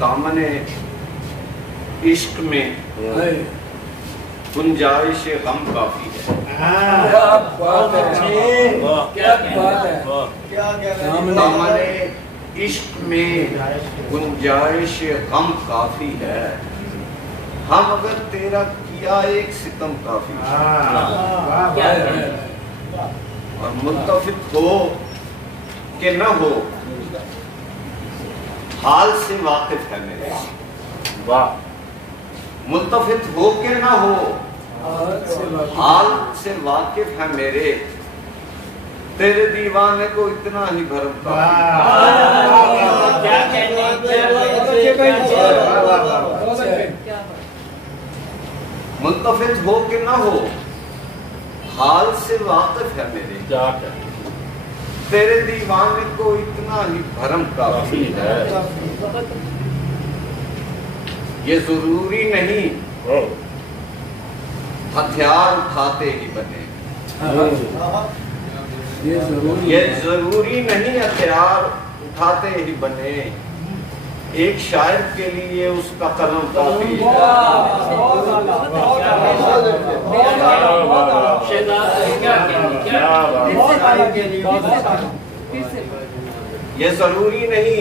दामने इश्क में गुंजाइश गम काफी है। क्या बात है, क्या बात है। दामने इश्क में गुंजाइश गम काफी है, हम अगर तेरा किया एक सितम काफी है। और मुत्तफिक हो कि न हो, हाल से वाकिफ है मेरे। वाह। मुत्तफिक हो के ना हो, हाल से वाकिफ है मेरे, तेरे दीवाने को इतना ही भरम मुत्तफिक हो के ना हो, हाल से वाकिफ है मेरे, तेरे दीवाने को इतना ही भरम काफी है। ये जरूरी नहीं हथियार उठाते ही बने, ये जरूरी नहीं हथियार उठाते ही बने, एक शायर के लिए उसका कलम काफी है। ये जरूरी नहीं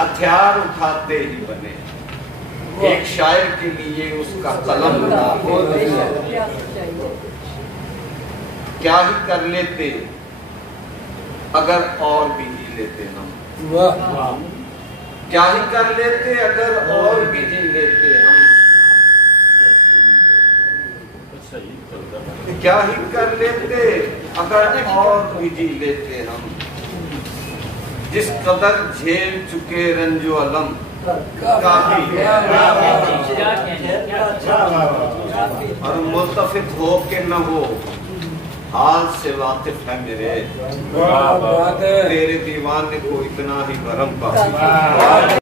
हथियार उठाते ही बने, एक शायर के लिए उसका कलम काफी है। क्या ही कर लेते अगर और भी जी लेते हम, क्या ही कर लेते अगर और भी जी लेते हम, क्या ही कर लेते अगर और भी जी लेते हम, जिस कदर झेल चुके रंजो अलम काफी है। और मुत्तफिक हो के न हो, हाल से वाकिफ है मेरे, तेरे दीवाने को इतना ही भरम काफी है।